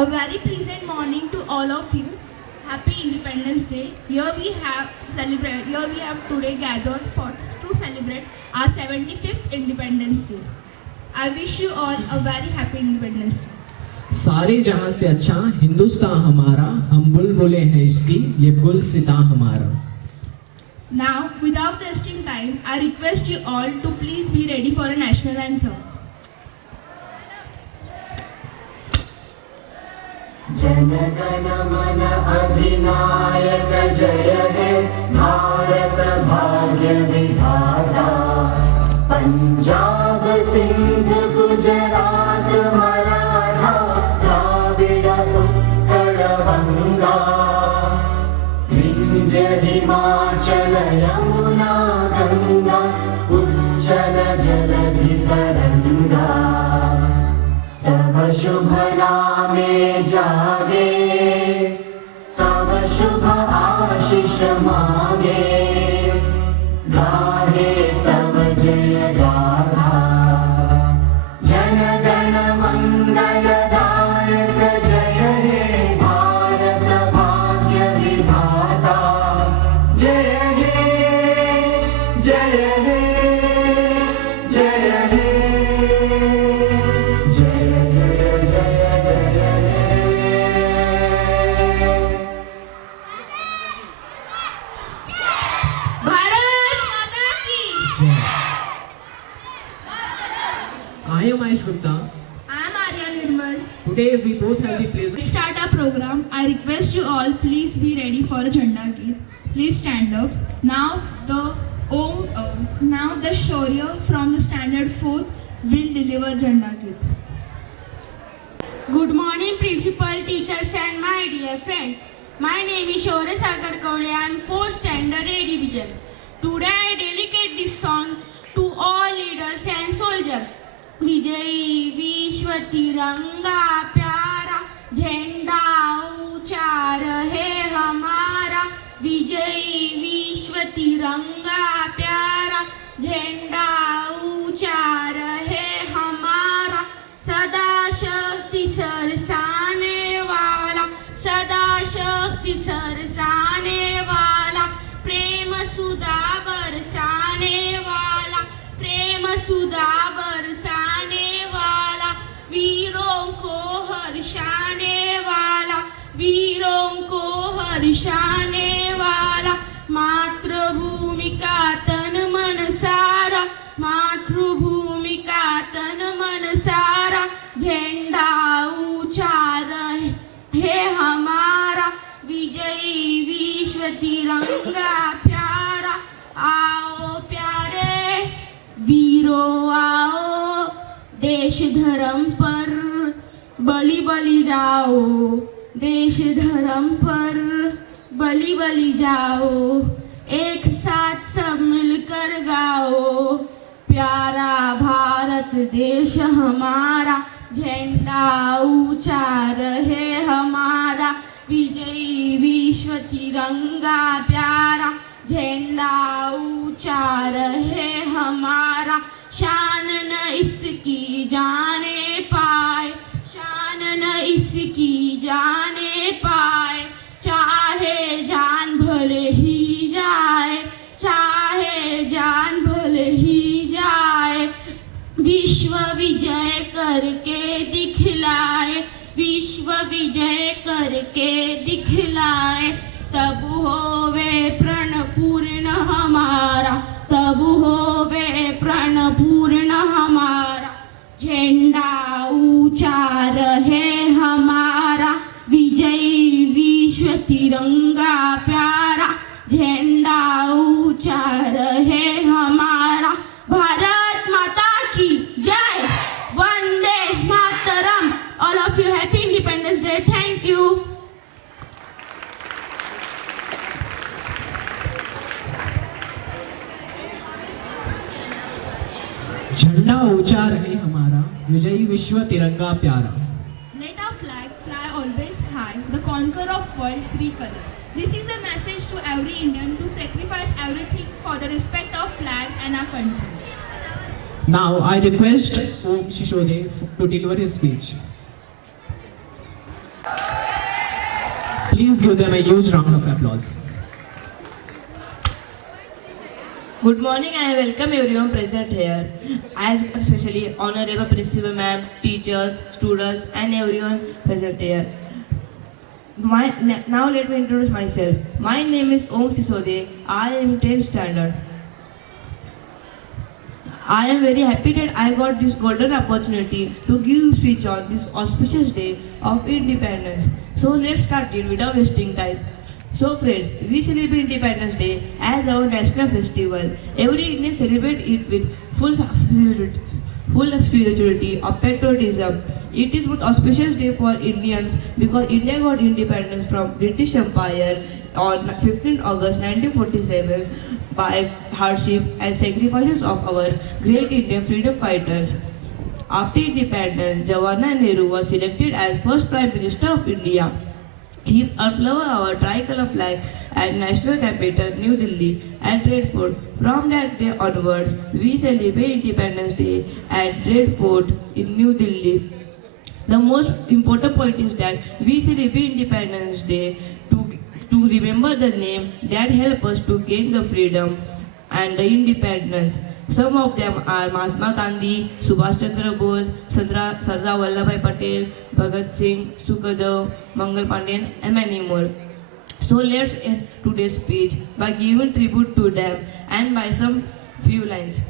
A very pleasant morning to all of you. Happy Independence Day. Here we have today gathered to celebrate our 75th Independence Day. I wish you all a very happy Independence Day. सारे जहां से अच्छा हिंदुस्तान हमारा, हम बुलबुलें हैं इसकी, ये गुलसिता हमारा. Now, without wasting time, I request you all to please be ready for a national anthem. Jana Gana मन अधिनायक जय हे भारत भाग्य विधाता. पंजाब सिंध गुजरात मराठा द्राविड उत्कल गंगा. विंध्य हिमाचल यमुना गंगा उच्चल जलधि तरंगा. तव शुभ नामे जागे, तव शुभ आशीष मागे. गाहे तव जय गाथा. जन गण मंगलदायक जय हे भारत भाग्य विधाता. जय हे जय हे जय हे. I am Ayush Gupta. I am Arya Nirmal. Today we both have the pleasure. Let's start our program. I request you all please be ready for a Jhanda Geet. Please stand up. Now the Shaurya from the Standard 4th will deliver Jhanda Geet. Good morning, principal, teachers, and my dear friends. My name is Shaurya Sagar Kaule. I am 4th standard A division. Today I dedicate this song to all leaders and soldiers. विजयी विश्व तिरंगा प्यारा, झंडा ऊंचा रहे हमारा. विजयी विश्व तिरंगा प्यारा, झंडा ऊंचा रहे हमारा. सदा शक्ति सरसाने वाला, सदा शक्ति सरसाने वाला. प्रेम सुधा बरसाने वाला, प्रेम सुधा बरसाने वाला. वीरों को हर्षाने वाला, वीरों को हर्षाने वाला. मातृभूमि का तन मन सारा, मातृभूमि का तन मन सारा. झंडा ऊंचा रहे हमारा, विजयी विश्व तिरंगा प्यारा. आओ प्यारे वीरों आओ, देश धर्म पर बलि बलि जाओ. देश धर्म पर बलि बलि जाओ. एक साथ सब मिलकर गाओ. प्यारा भारत देश हमारा, झंडा ऊंचा रहे हमारा. विजयी विश्व तिरंगा प्यारा, झंडा ऊंचा रहे हमारा. शान न इसकी जाने पाए, शान न इसकी जाने पाए. चाहे जान भले ही जाए, चाहे जान भले ही जाए. विश्व विजय करके दिखलाए, विश्व विजय करके दिखलाए. तब होवे प्रण पूर्ण हमारा, तब होवे प्रण पूर्ण हमारा. झंडा ऊंचा रहे हमारा, विजयी विश्व तिरंगा प्यारा. झंडा ऊंचा रहे हमारा. भारत माता की जय. Vande Mataram. All of you, happy Independence Day. Thank you. झंडा ऊंचा रहे हमारा, विजयी विश्व तिरंगा प्यारा. Let our flag fly always high, the conqueror of world tricolor. This is a message to every Indian to sacrifice everything for the respect of flag and our country. Now I request Om Shishode to deliver his speech. Please give them a huge round of applause. Good morning and welcome everyone present here, as especially honorable principal ma'am, teachers, students and everyone present here. Now let me introduce myself. My name is Om Sisode. I am 10th standard. I am very happy that I got this golden opportunity to give speech on this auspicious day of independence. So let's start it without wasting time. So friends, we celebrate Independence Day as our national festival. Every Indian celebrates it with full of spirituality, of patriotism. It is most auspicious day for Indians because India got independence from British Empire on 15 August 1947 by hardship and sacrifices of our great Indian freedom fighters. After independence, Jawaharlal Nehru was selected as first Prime Minister of India. He unfurled our tricolor flag at national capital New Delhi at Red Fort. From that day onwards, we celebrate Independence Day at Red Fort in New Delhi. The most important point is that we celebrate Independence Day to remember the name that helped us to gain the freedom and the independence. Some of them are Mahatma Gandhi, Subhash Chandra Bose, Sardar Vallabhbhai Patel, Bhagat Singh, Sukhdev, Mangal Pandey and many more. So let's end today's speech by giving tribute to them and by some few lines.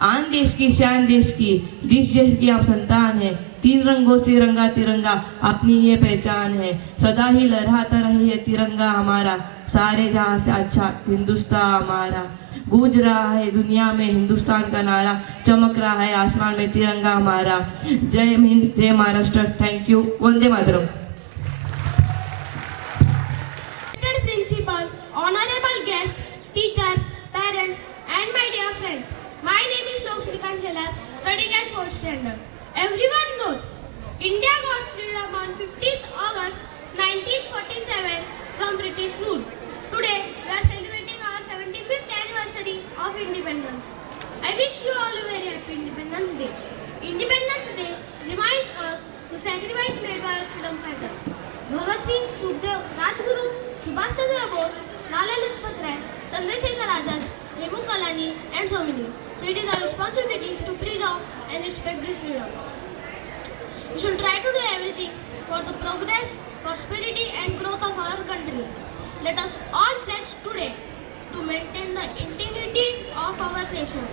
आन देश की शान देश की, जिस देश की हम संतान हैं, तीन रंगों से रंगा तिरंगा अपनी ये पहचान है, सदा ही लहराता रहे ये तिरंगा हमारा, सारे जहां से अच्छा हिंदुस्तान हमारा। गूंज रहा है दुनिया में हिंदुस्तान का नारा, चमक रहा है आसमान में तिरंगा हमारा। जय हिंद, जय Maharashtra. Thank you. Vande Mataram. Principal, honorable guests, teachers, parents, and my dear friends. My name is Lok Shrikant Chelar, studying at 4th standard. Everyone knows India got freedom on 15th August 1947 from British rule. Today we are celebrating our 75th anniversary of independence. I wish you all a very happy Independence Day. Independence Day reminds us the sacrifice made by our freedom fighters. Bhagat Singh, Sukhdev, Rajguru, Subhash Chandra Bose, Lala Lajpat Rai, Chandrasekhar Azad, Remu Kalani and so many. So it is our responsibility to preserve and respect this freedom. We should try to do everything for the progress, prosperity and growth of our country. Let us all pledge today to maintain the integrity of our nation.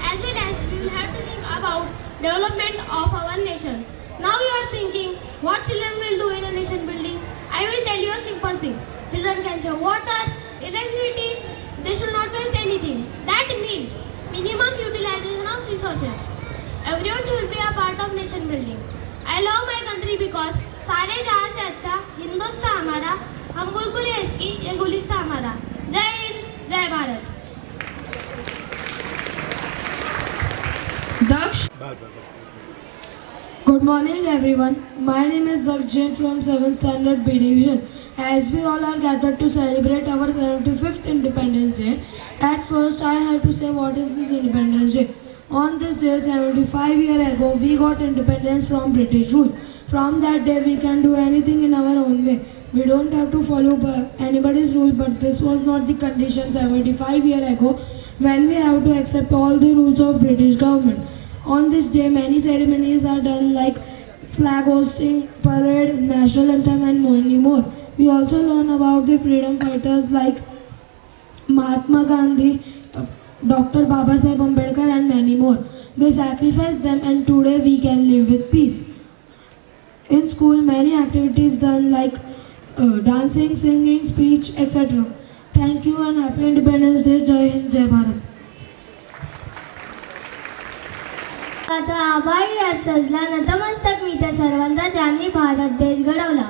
As well as we will have to think about development of our nation. Now you are thinking, what children will do in a nation building? I will tell you a simple thing. Children can save water, electricity, they should not waste anything. That means minimum utilization of resources. Everyone should be a part of nation building. I love my country because सारे जहाँ से अच्छा हिंदुस्तान हमारा, हम बुलबुल है इसकी, ये गुलिस्तान हमारा। जय हिंद, जय Bharat. Daksh. Good morning everyone. My name is Daksh Jain from 7th Standard B Division. As we all are gathered to celebrate our 75th Independence Day, at first I have to say what is this Independence Day. On this day 75 years ago, we got independence from British rule. From that day we can do anything in our own way. We don't have to follow anybody's rule, but this was not the condition 75 years ago when we have to accept all the rules of British government. On this day, many ceremonies are done like flag hosting, parade, national anthem and many more. We also learn about the freedom fighters like Mahatma Gandhi, Dr. Babasaheb Ambedkar and many more. They sacrificed them and today we can live with peace. In school, many activities done like dancing, singing, speech, etc. Thank you and happy Independence Day. Jai Hind, Jai Bharat. आता आभारी आज सजला नतमस्तक मी त्या सर्वांचा ज्यांनी भारत देश घडवला.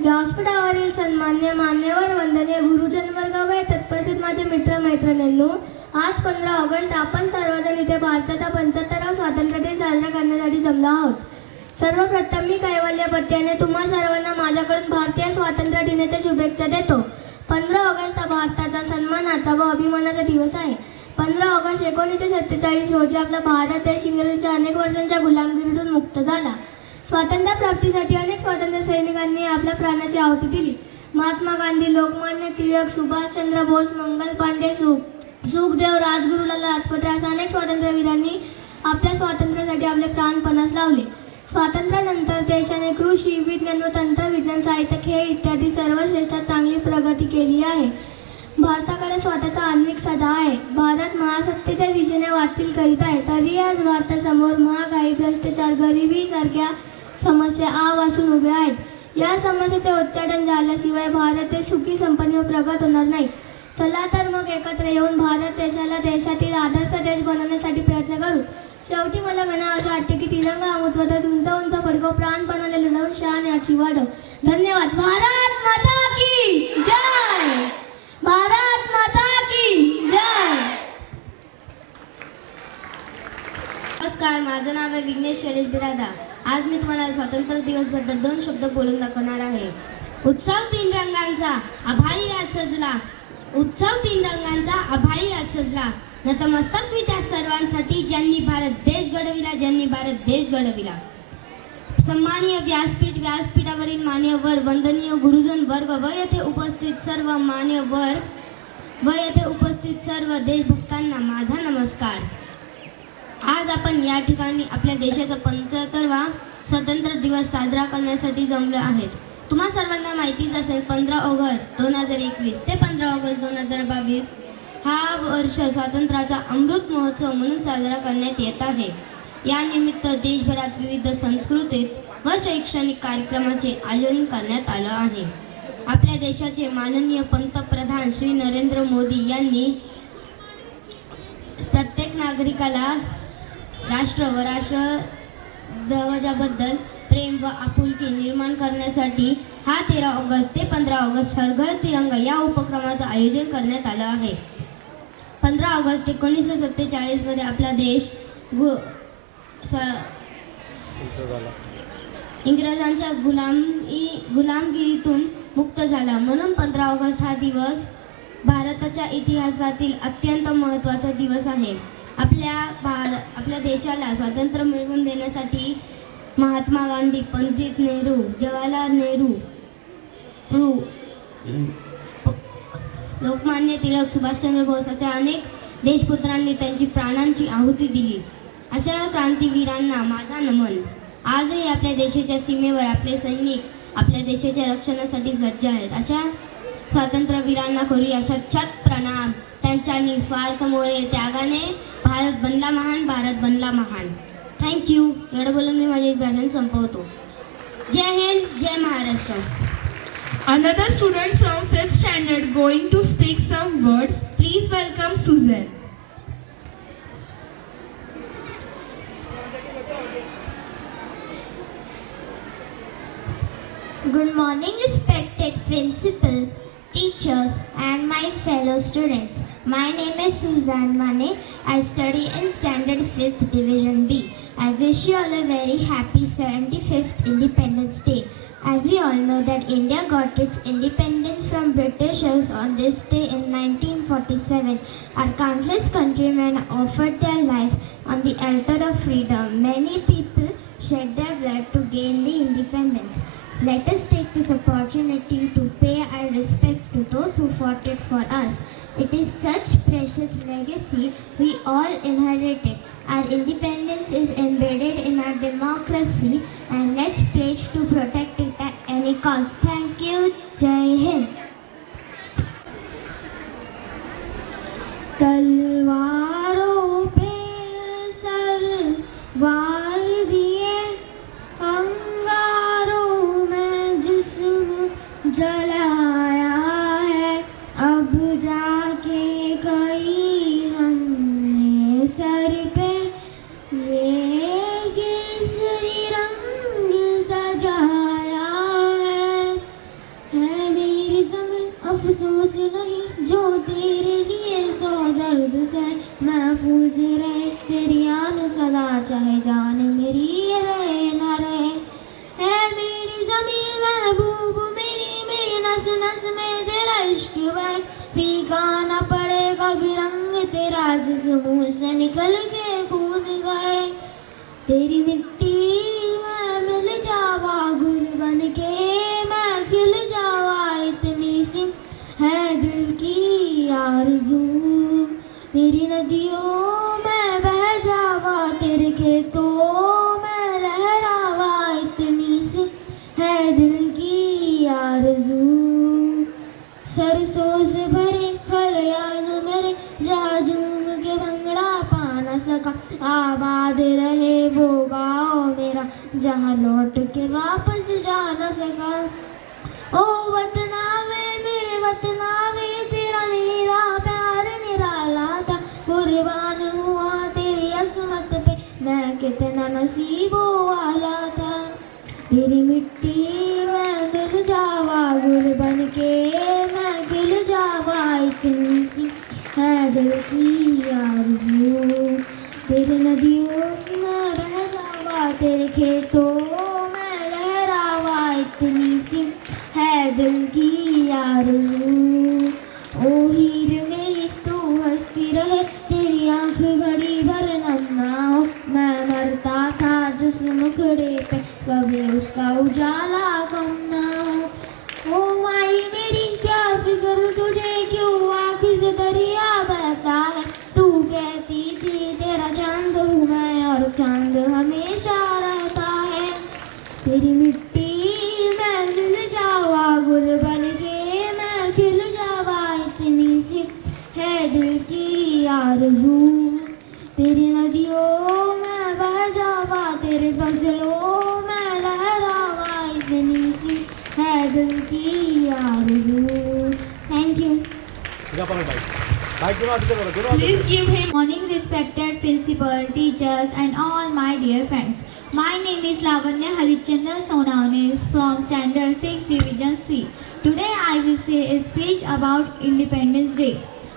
व्यासपीठावरील सन्मान्य मान्यवर वंदनीय गुरुजन वर्ग व तत्परित माझे मित्र मैत्रिणींनो, आज 15 ऑगस्ट आपण सर्वजण इथे भारताचा 75वा स्वातंत्र्य दिन साजरा करण्यासाठी जमलो आहोत. सर्वप्रथम मी कैवल्य पत्याने तुम्हा सर्वांना माझ्याकडून भारतीय स्वातंत्र्य दिनाच्या शुभेच्छा देतो. 15 ऑगस्ट हा भारताचा सन्मानाचा व अभिमानाचा दिवस आहे. 15 ऑगस्ट 1947 रोजी आपला भारत देश इंग्रजांच्या अनेक वर्षांच्या गुलामगिरीतून मुक्त झाला. स्वातंत्र्य प्राप्तीसाठी अनेक स्वातंत्र्य सैनिकांनी आपल्या प्राणाची आहुती दिली. महात्मा गांधी, लोकमान्य टिळक, सुभाषचंद्र बोस, मंगल पांडे, सुखदेव, राजगुरू, लाजपतराय अशा अनेक स्वातंत्र्यवीरांनी आपल्या स्वातंत्र्यासाठी आपले प्राण पणास लावले. स्वातंत्र्यानंतर देशाने कृषी, विज्ञान व तंत्रविज्ञान, साहित्य, खेळ इत्यादी सर्व क्षेत्रात चांगली प्रगती केली आहे. भारताकडे स्वतःचा आण्विक साठा आहे. भारत महासत्तेच्या दिशेने वाटचाल करीत आहे. तरी आज भारतासमोर महागाई, भ्रष्टाचार, गरिबी सारख्या समस्या आवासून उभ्या आहेत. या समस्येचे उच्चाटन झाल्याशिवाय भारत हे सुखी, संपन्न व प्रगत होणार नाही. चला तर मग एकत्र येऊन भारत देशाला देशातील आदर्श देश बनवण्यासाठी प्रयत्न करू. शेवटी मला म्हणावं असं वाटते की तिरंगा उंच उंच फडकव, प्राणपणाने लढवून शान याची वाढव. धन्यवाद. भारत माता की जय. भारत माता की जय. नमस्कार, माझं नाव आहे विघ्नेश शैलेश बिरादा. आज मी तुम्हाला स्वातंत्र्य दिवस बद्दल 2 शब्द बोलून दाखवणार आहे. उत्सव तीन रंगांचा आभाळी आज सजला. उत्सव तीन रंगांचा आभाळी आज सजला. नतमस्तक मी त्या सर्वांसाठी ज्यांनी भारत देश घडविला, ज्यांनी भारत देश घडविला. सन्माननीय व्यासपीठावरील मान्यवर, वंदनीय गुरुजन वर्ग व येथे उपस्थित सर्व मान्यवर व येथे उपस्थित सर्व देशभक्तांना माझा नमस्कार. आज आपण या ठिकाणी आपल्या देशाचा 75वा स्वातंत्र्य दिवस साजरा करण्यासाठी जमलो आहेत. तुम्हा सर्वांना माहितीच असेल 15 ऑगस्ट 2021 ते 15 ऑगस्ट 2022 हा वर्ष स्वातंत्र्याचा अमृत महोत्सव म्हणून साजरा करण्यात येत आहे. या निमित्त देशभरात विविध सांस्कृतिक व शैक्षणिक कार्यक्रमाचे आयोजन करण्यात आलं आहे. आपल्या देशाचे माननीय पंतप्रधान श्री नरेंद्र मोदी यांनी प्रत्येक नागरिकाला राष्ट्र व राष्ट्रध्वजाबद्दल प्रेम व आपुलकी निर्माण करण्यासाठी हा 13 ऑगस्ट ते 15 ऑगस्ट हर घर तिरंगा या उपक्रमाचं आयोजन करण्यात आलं आहे. 15 ऑगस्ट 1947 मध्ये आपला देश इंग्रजांच्या गुलामगिरीतून मुक्त झाला. म्हणून 15 ऑगस्ट हा दिवस भारताच्या इतिहासातील अत्यंत महत्त्वाचा दिवस आहे. आपल्या देशाला स्वातंत्र्य मिळवून देण्यासाठी महात्मा गांधी, पंडित नेहरू, जवाहरलाल नेहरू, लोकमान्य टिळक, सुभाषचंद्र बोस अशा अनेक देशपुत्रांनी त्यांची प्राणांची आहुती दिली. अशा क्रांतीवीरांना माझा नमन. आजही आपल्या देशाच्या सीमेवर आपले सैनिक आपल्या देशाच्या रक्षणासाठी सज्ज आहेत. अशा स्वातंत्र्यवीरांना करूया शत प्रणाम. त्यांच्या निस्वार्थमुळे त्यागाने भारत बनला महान, भारत बनला महान. थँक्यू. एवढं बोलून मी माझे भाषण संपवतो. जय हिंद, जय Maharashtra. Another student from 5th standard going to speak some words. Please welcome Susan. Good morning, respected principal, teachers and my fellow students. My name is Suzanne Mane. I study in standard 5th division B. I wish you all a very happy 75th Independence Day. As we all know that India got its independence from Britishers on this day in 1947. Our countless countrymen offered their lives on the altar of freedom. Many people shed their blood to gain the independence. Let us take this opportunity to pay our respects to those who fought it for us. It is such precious legacy we all inherited. Our independence is embedded in our democracy and let's pledge to protect it at any cost. Thank you. Jai Hind. तलवारों पे sir वार दिए, अंगारों में जिस्म जलाया है, अब जाके कहीं हमने सर पे ये केसरी रंग सजाया है मेरी ज़मीन अफसोस नहीं जो तेरे लिए सौ दर्द से महफूज रहे, तेरी आन सदा चाहे जान मेरी रहे ना रहे, है मेरी ज़मीन महबूब मेरी नस नस में तेरा इश्क है, फीका ना पड़े कभी रंग तेरा जिस मुँह से निकल के खून गए, तेरी मिट्टी में मिल जावा गुल बन के मैं खिल जावा आरज़ू, तेरी नदियों में बह जावा, तेरे खेतों में लहरावा, इतनी सी है दिल की आरज़ू। सरसों से भरे खलियान मेरे, जहाँ झूम के भंगड़ा पा न सका, आबाद रहे वो गाँव मेरा, जहाँ लौट के वापस जा न सका। ओ वतना वे मेरे वतना वे, तेरा मेरा प्यार निराला था, कुर्बान हुआ तेरी असमत पे, मैं कितना नसीबों वाला था। तेरी मिट्टी में मिल जावा, गुल बन के मैं खिल जावा, इतनी सी है दिल की आरज़ू। तेरी नदियों में बह जावा, तेरे खेतों में लहरावा, इतनी सी है दिल की आरज़ू। ओ हीर मेरी तू हंसती रहे, तेरी आँख घड़ी भर नम ना हो, मैं मरता था जिस मुखड़े पे, कभी उसका उजाला कम ना हो। ओ माई मेरी क्या फिक्र तुझे, क्यों आँख से दरिया बहता है, तू कहती थी तेरा चांद हूँ मैं, और चांद हमेशा रहता है। तेरी मिट्टी में मिल जावा, गुल बन के मैं खिल जावा, इतनी सी है दिल की आरज़ू। तेरी नदियों में बह जावा, तेरे फसलों में लहरावा, इतनी सी है दिल की आरज़ू। Thank you. Please give him. Morning, respected principal, teachers, and all my dear friends. My name is Lavanya Harichandra Sonawne from Standard 6 Division C. Today I will say a speech about Independence Day.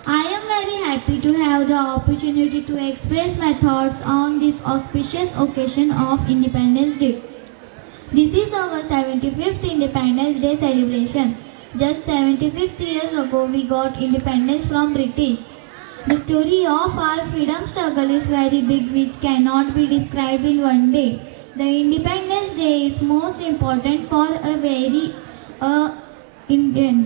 I am very happy to have the opportunity to express my thoughts on this auspicious occasion of Independence Day. This is our 75th Independence Day celebration. Just 75 years ago we got independence from British. The story of our freedom struggle is very big, which cannot be described in one day. The Independence Day is most important for a very Indian.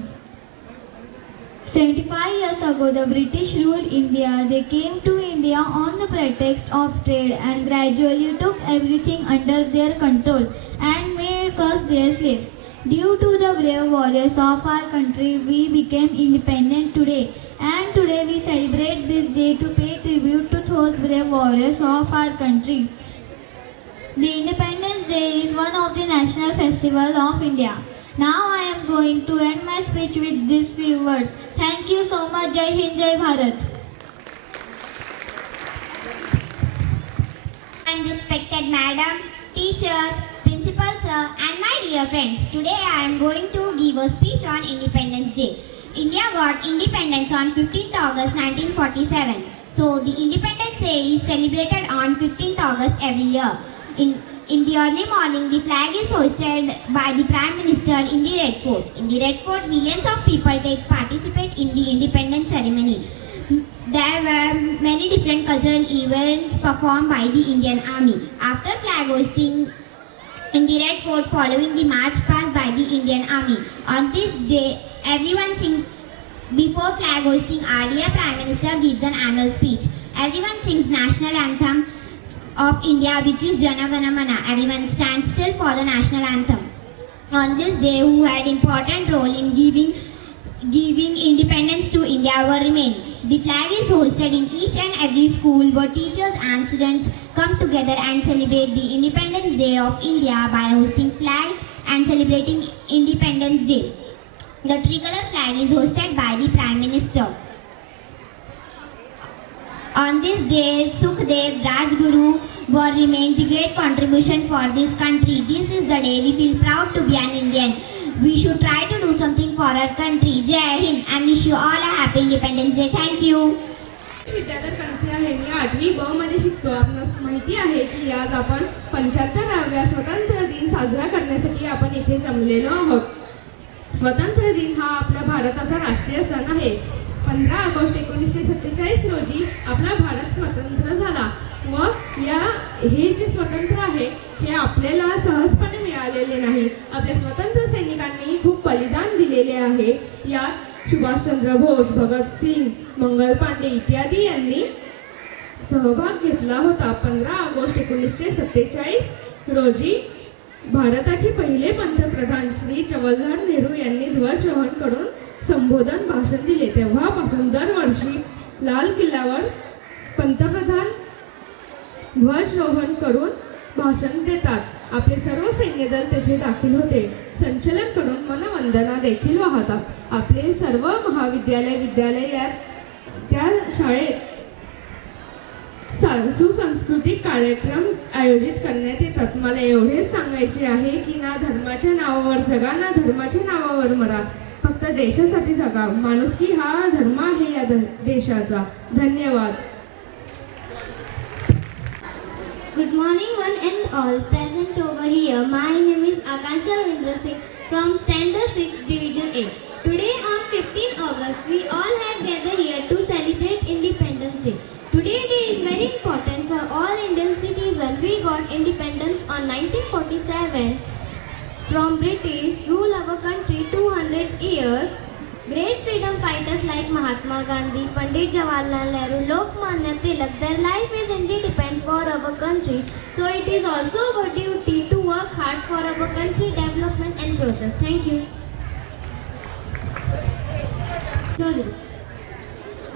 75 years ago, the British ruled India. They came to India on the pretext of trade and gradually took everything under their control and made us their slaves. Due to the brave warriors of our country, we became independent today. And today we celebrate this day to pay tribute to those brave warriors of our country. The Independence Day is one of the national festivals of India. Now I am going to end my speech with these few words. Thank you so much. Jai Hind, Jai Bharat. And respected madam, teachers, principal sir, and my dear friends, today I am going to give a speech on Independence Day. India got independence on 15th August 1947. So the Independence Day is celebrated on 15th August every year. In the early morning, the flag is hoisted by the Prime Minister in the Red Fort. In the Red Fort, millions of people participate in the independence ceremony. There were many different cultural events performed by the Indian Army. After flag hoisting in the Red Fort, following the march past by the Indian Army. On this day, everyone sings. Before flag hoisting, our dear Prime Minister gives an annual speech. Everyone sings national anthem of India, which is Jana Gana Mana. Everyone stands still for the national anthem. On this day, who had important role in giving independence to India were remain. The flag is hoisted in each and every school where teachers and students come together and celebrate the Independence Day of India by hosting flag and celebrating Independence Day. The tricolor flag is hosted by the Prime Minister. On this day, Sukhdev, Rajguru were remained the great contribution for this country. This is the day we feel proud to be an Indian. We should try to do something for our country. Jai Hind, and wish you all a happy Independence Day. Thank you. Vidyadhar Kanse आहे. मी 8वी ब मध्ये शिकतो. आपणास माहिती आहे की आज आपण 75व्या स्वातंत्र्य दिन साजरा करण्यासाठी आपण इथे जमलेलो आहोत. स्वातंत्र्य दिन हा आपल्या भारताचा राष्ट्रीय सण आहे. 15 ऑगस्ट 1947 रोजी आपला भारत स्वतंत्र झाला व हे जे स्वातंत्र्य आहे हे आपल्याला सहजपणे मिळालेले नाही. आपल्या स्वतंत्र सैनिकांनी खूप बलिदान दिलेले आहे. या सुभाषचंद्र बोस, भगत सिंग, मंगल पांडे इत्यादी यांनी सहभाग घेतला होता. 15 ऑगस्ट 1947 रोजी भारताचे पहिले पंतप्रधान श्री जवाहरलाल नेहरू यांनी ध्वजरोहण करून संबोधन भाषण दिले. तेव्हापासून दरवर्षी लाल किल्ल्यावर पंतप्रधान ध्वजरोहण करून भाषण देतात. आपले सर्व सैन्य दल तेथे दाखल होते. संचलन करून मनवंदना देखील वाहतात. आपले सर्व विद्यालयात त्या शाळेत सुसंस्कृतिक कार्यक्रम आयोजित करण्यात येतात. मला एवढेच सांगायचे आहे की ना धर्माच्या नावावर जगा, ना धर्माच्या नावावर मरा. फक्त देशासाठी जगा. माणुसकी हा धर्म आहे या देशाचा. धन्यवाद. Good morning one and all present over here. My name is Akansha Ravindra Singh from Standard 6 Division A. Today on 15 August we all have gathered here to celebrate Independence Day. Today day is very important for all Indian citizens. We got independence on 1947 from British rule our country 200 years. Great freedom fighters like Mahatma Gandhi, Pandit Jawaharlal Nehru, Lokmanya Tilak, their life is indeed depend for our country. So it is also our duty to work hard for our country development and process. Thank you.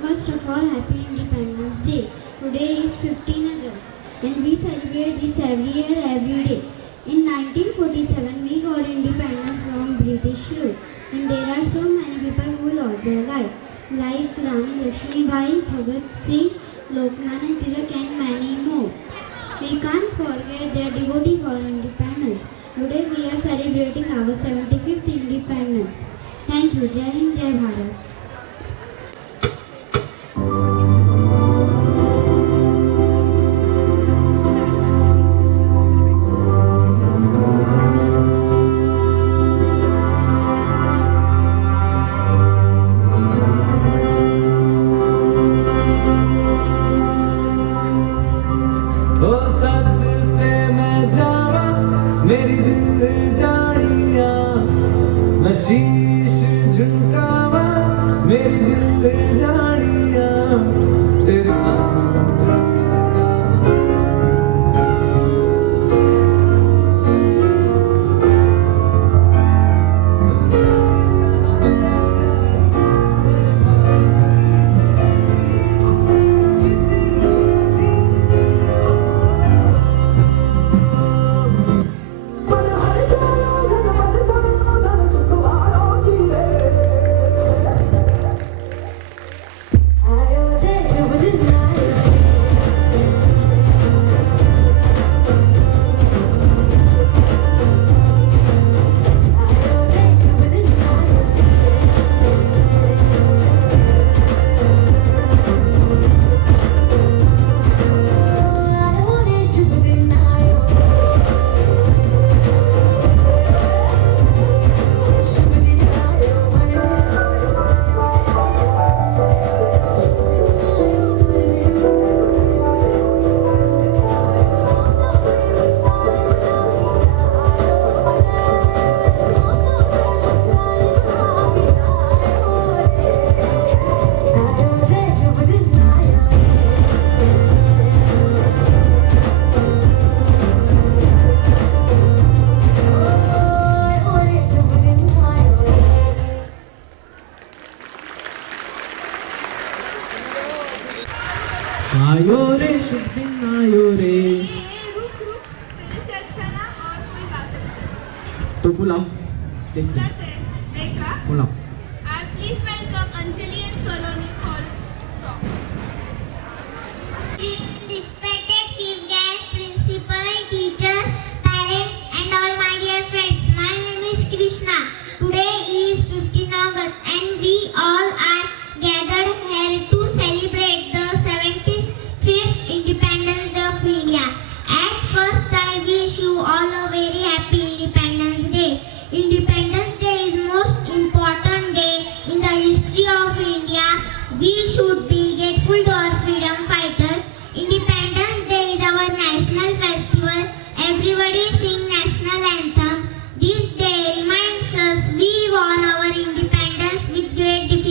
First of all, Happy Independence Day. Today is 15 August and we celebrate this every year, every day. In 1947, we got independence from British rule. And there are so many people who lost their life, like Rani Lakshmibai, Bhagat Singh, Lokmanya Tilak and many more. We can't forget their devotee for independence. Today we are celebrating our 75th independence. Thank you. Jai Hind, Jai Bharat. ओ सदते मैं जावा मेरी दिल जानिया, मैं शीश झुकावा मेरी दिल जानिया, तेरे नाम जप आयो रे शुभ दिन आयो रे. रुक रुक, तेरे से अच्छा ना और कोई गा सकता है. तो बुलाओ, देखते हैं. बुलाते हैं. देखा. बुलाओ. Please welcome Anjali and Saloni for song. Respected chief guest, principal, teachers, parents, and all my dear friends. My name is Krishna. Today is 15 August, and we all are gathered here to celebrate the 75th Independence Day of India. At first, I wish you all a very happy Independence Day. Independence Day is most important day in the history of India. We should be grateful to our freedom fighter. Independence Day is our national festival. Everybody sing national anthem. This day reminds us we won our independence with great difficulty.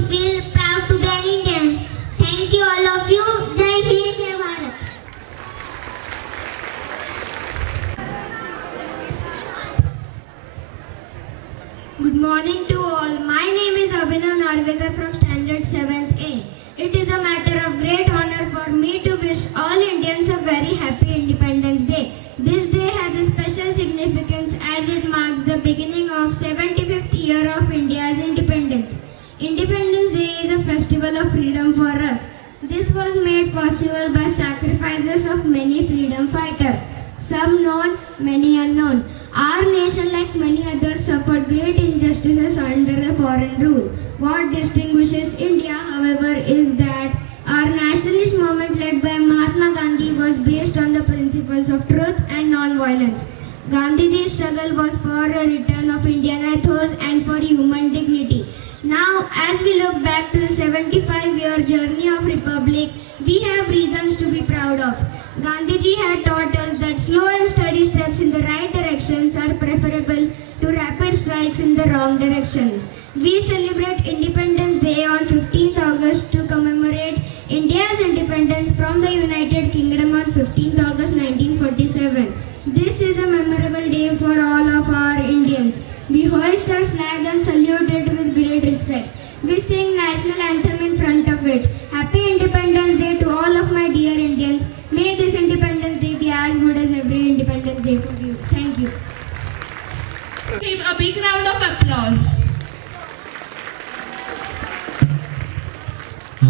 should feel proud to be an Indian. Thank you all of you. Jai Hind, Jai Bharat. Good morning to all. My name is Abhinav Narvekar from Standard 7th A. It is a matter of great honor for me to wish all Indians a very happy Independence Day. This day has a special significance as it marks the beginning of 75th year of India's independence. Independence Day is a festival of freedom for us. This was made possible by sacrifices of many freedom fighters, some known, many unknown. Our nation, like many others, suffered great injustices under the foreign rule. What distinguishes India, however, is that our nationalist movement led by Mahatma Gandhi was based on the principles of truth and non-violence. Gandhiji's struggle was for a return of Indian ethos and for human dignity. Now, as we look back to the 75-year journey of Republic, we have reasons to be proud of. Gandhiji had taught us that slow and steady steps in the right directions are preferable to rapid strikes in the wrong direction. We celebrate Independence Day on 15th August to commemorate India's independence from the United Kingdom on 15th August 1947. This is a memorable day for all of our Indians. We hoist our flag and salute it with great respect. We sing national anthem in front of it. Happy Independence Day to all of my dear Indians. May this Independence Day be as good as every Independence Day for you. Thank you. Give him a big round of applause.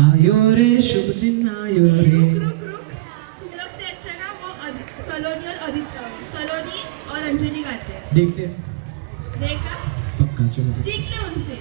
आयो रे शुभ दिन आयो रे. रुक तुम लोग से अच्छा ना वो सलोनी और सलोनी और अंजलि गाते हैं. देखते देखा? पक्का चलो. सीख ले उनसे.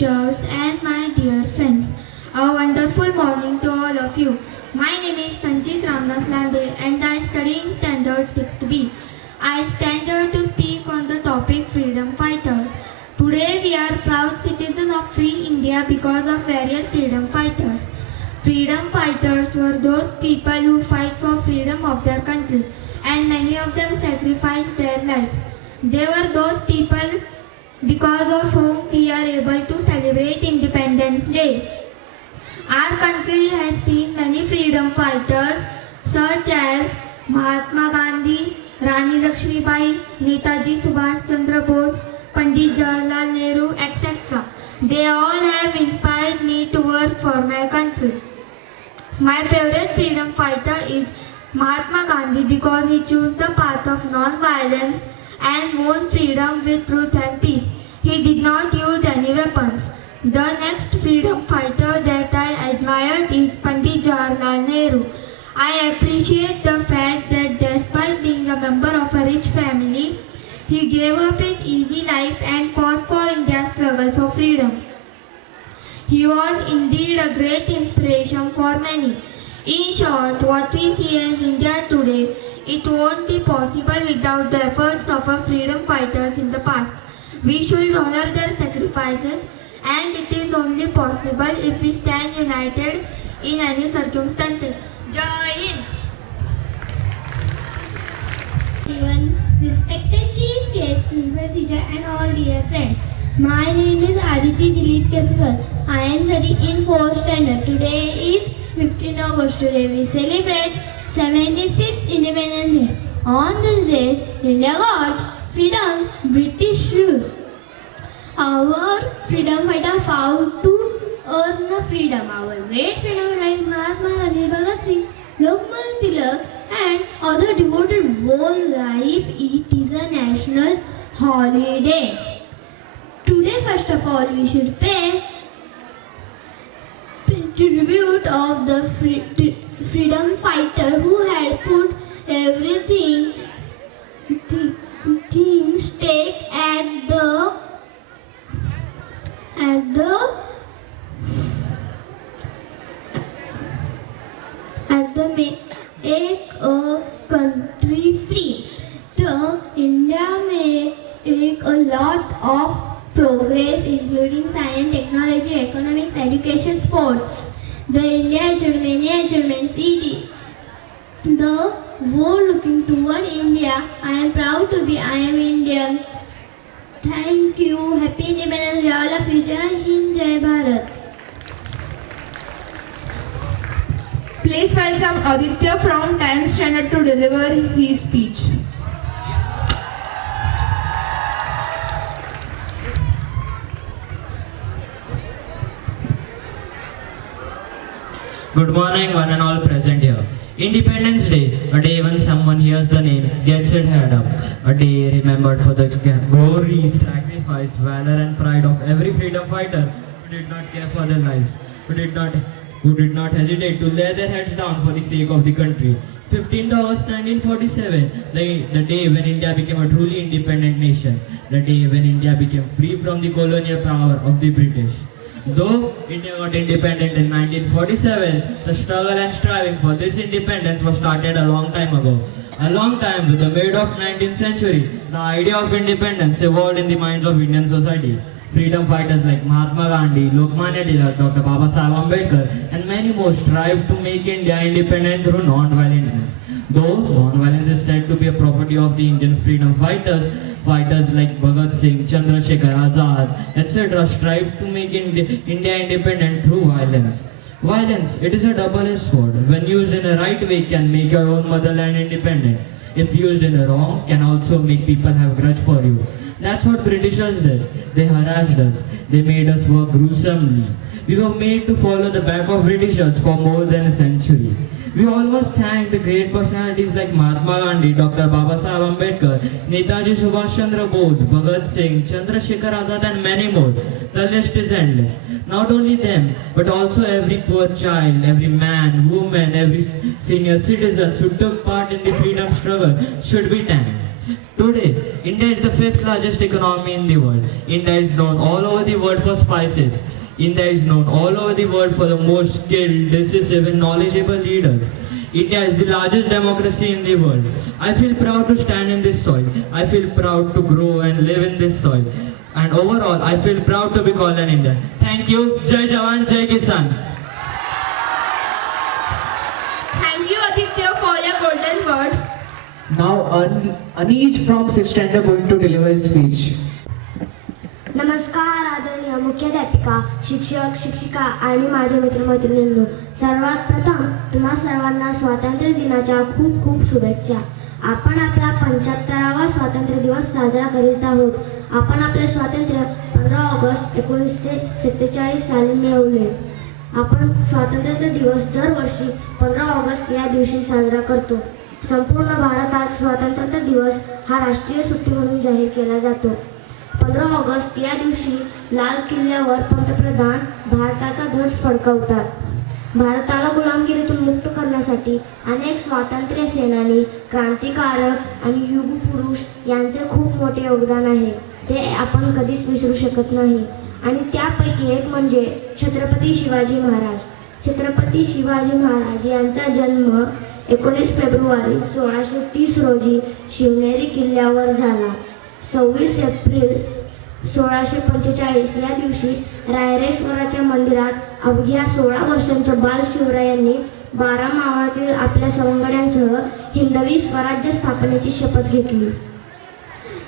teachers, and my dear friends. A wonderful morning to all of you. My name is Sanchit Ramnath Lande and I study in Standard 6B. I stand here to speak on the topic freedom fighters. Today we are proud citizens of free India because of various freedom fighters. Freedom fighters were those people who fight for freedom of their country, and many of them sacrificed their lives. They were those people because of whom we are able to celebrate Independence Day. Our country has seen many freedom fighters such as Mahatma Gandhi, Rani Lakshmibai, Netaji Subhash Chandra Bose, Pandit Jawaharlal Nehru, etc. They all have inspired me to work for my country. My favorite freedom fighter is Mahatma Gandhi because he chose the path of non-violence and won freedom with truth and peace. He did not use any weapons. The next freedom fighter that I admired is Pandit Jawaharlal Nehru. I appreciate the fact that despite being a member of a rich family, he gave up his easy life and fought for India's struggle for freedom. He was indeed a great inspiration for many. In short, what we see as India today, it won't be possible without the efforts of our freedom fighters in the past. We should honor their sacrifices, and it is only possible if we stand united in any circumstances. Jai Hind! Everyone, respected chief guests, principal teacher and all dear friends. My name is Aditi Dilip Kesekar. I am studying in 4th standard. Today is 15 August. Today we celebrate 75th Independence Day. On this day, India got freedom, British rule. Our freedom fighter fought to earn the freedom. Our great freedom like Mahatma Gandhi, Bhagat Singh, Lokmanya Tilak and other devoted whole life. It is a national holiday. Today, first of all, we should pay tribute of the freedom fighter who had put everything stake at the make a country free. The India make a lot of progress including science, technology, economics, education, sports. The India achieved many achievements. The world looking toward India. I am proud to be I am Indian. Thank you. Happy Independence Day all of you. Jai Hind, Jai Bharat. Please welcome Aditya from 10th standard to deliver his speech. Good morning, one and all present here. Independence Day, a day when someone hears the name, gets its head up. A day remembered for the glory, sacrifice, valor and pride of every freedom fighter who did not care for their lives, who did not hesitate to lay their heads down for the sake of the country. 15th August 1947, the day when India became a truly independent nation, the day when India became free from the colonial power of the British. Though India got independent in 1947, the struggle and striving for this independence was started a long time ago. A long time, with the mid of 19th century, the idea of independence evolved in the minds of Indian society. Freedom fighters like Mahatma Gandhi, Lokmanya Tilak, Dr. Babasaheb Ambedkar and many more strived to make India independent through non-violent means. Though non-violence is said to be a property of the Indian freedom fighters like Bhagat Singh, Chandrasekhar Azad, etc. strive to make India independent through violence. Violence, it is a double-edged sword. When used in a right way, can make your own motherland independent. If used in a wrong, can also make people have grudge for you. That's what Britishers did. They harassed us. They made us work gruesomely. We were made to follow the back of Britishers for more than a century. We almost thank the great personalities like Mahatma Gandhi, Dr. Babasaheb Ambedkar, Netaji Subhash Chandra Bose, Bhagat Singh, Chandrasekhar Azad and many more. The list is endless. Not only them, but also every poor child, every man, woman, every senior citizen who took part in the freedom struggle should be thanked. Today, India is the fifth largest economy in the world. India is known all over the world for spices. India is known all over the world for the most skilled, decisive and knowledgeable leaders. India is the largest democracy in the world. I feel proud to stand in this soil. I feel proud to grow and live in this soil. And overall, I feel proud to be called an Indian. Thank you. Jai Jawan, Jai Kisan. Thank you, Aditya, for your golden words. Now Anish from 6th standard going to deliver his speech. नमस्कार आदरणीय मुख्याध्यापिका, शिक्षक, शिक्षिका आणि माझे मित्रमैत्रिणींनो, सर्वात प्रथम तुम्हा सर्वांना स्वातंत्र्य दिनाच्या खूप खूप शुभेच्छा. आपण आपला 75वा स्वातंत्र्य दिवस साजरा करीत आहोत. आपण आपले स्वातंत्र्य 15 ऑगस्ट 1947 साली मिळवले. आपण स्वातंत्र्य दिवस दरवर्षी 15 ऑगस्ट या दिवशी साजरा करतो. संपूर्ण भारतात स्वातंत्र्य दिवस हा राष्ट्रीय सुट्टी म्हणून जाहीर केला जातो. 15 ऑगस्ट या दिवशी लाल किल्ल्यावर पंतप्रधान भारताचा ध्वज फडकवतात. भारताला गुलामगिरीतून मुक्त करण्यासाठी अनेक स्वातंत्र्य सेनानी, क्रांतिकारक आणि युगपुरुष यांचे खूप मोठे योगदान आहे. ते आपण कधीच विसरू शकत नाही. आणि त्यापैकी एक म्हणजे छत्रपती शिवाजी महाराज. छत्रपती शिवाजी महाराज यांचा जन्म 19 फेब्रुवारी 1630 रोजी शिवनेरी किल्ल्यावर झाला. 26 एप्रिल 1645 या दिवशी रायरेश्वराच्या मंदिरात अवघ्या 16 वर्षांच्या बाल शिवरायांनी 12 मावळातील आपल्या सवंगड्यांसह हिंदवी स्वराज्य स्थापनेची शपथ घेतली.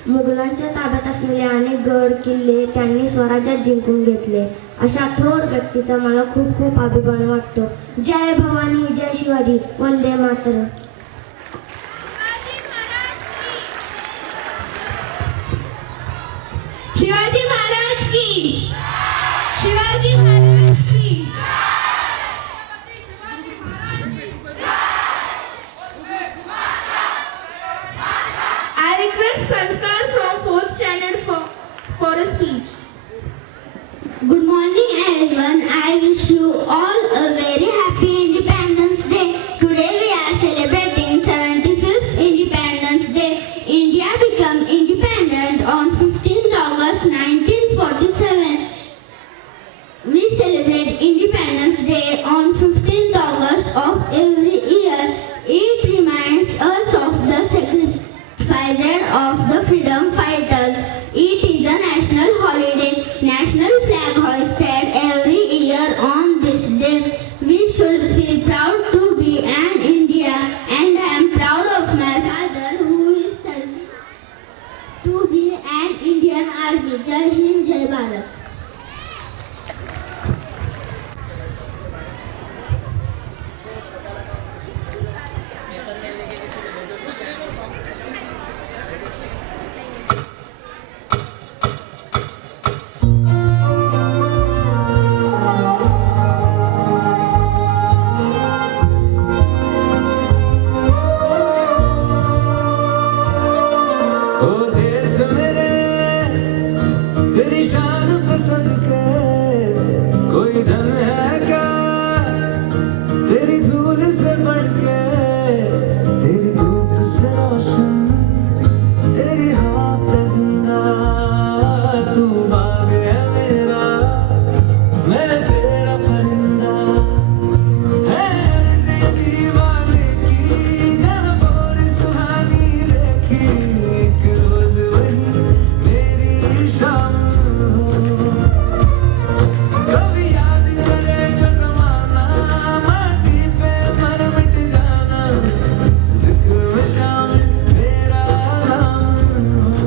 मुघलांच्या ताब्यात असलेले अनेक गड किल्ले त्यांनी स्वराज्यात जिंकून घेतले. अशा थोर व्यक्तीचा मला खूप खूप अभिमान वाटतो. जय भवानी, जय शिवाजी, वंदे मातरम. शिवाजी महाराज की, शिवाजी महाराज की. I request Sanskar from 4th standard for a speech. Good morning everyone. I wish you all a very happy Independence Day. Today we are celebrating 75th Independence Day. India became independent on 15th August 1947. We celebrate Independence Day on 15th August of every year. It reminds us of the sacrifices of the freedom fighters. It is a national holiday. National flag hoisted every year on this day. We should feel proud to be an India, and I am proud of my father who is serving to be an Indian Army. Jai Hind, Jai Bharat. ओ देश मेरे तेरी शान पसंद के कोई धन है क्या तेरी धूल से बढ़ के, तेरी धूप से रोशन, तेरी हवा पे जिंदा. तू बाग है मेरा, मैं तेरा परिंदा. है अर्ज़ी दीवाने की जब और सुहानी देखी, एक रोज वही मेरी शाम हो. कभी याद करे जो ज़माना, माटी पे मर मिट जाना, जिक्र में शामिल मेरा नाम हो.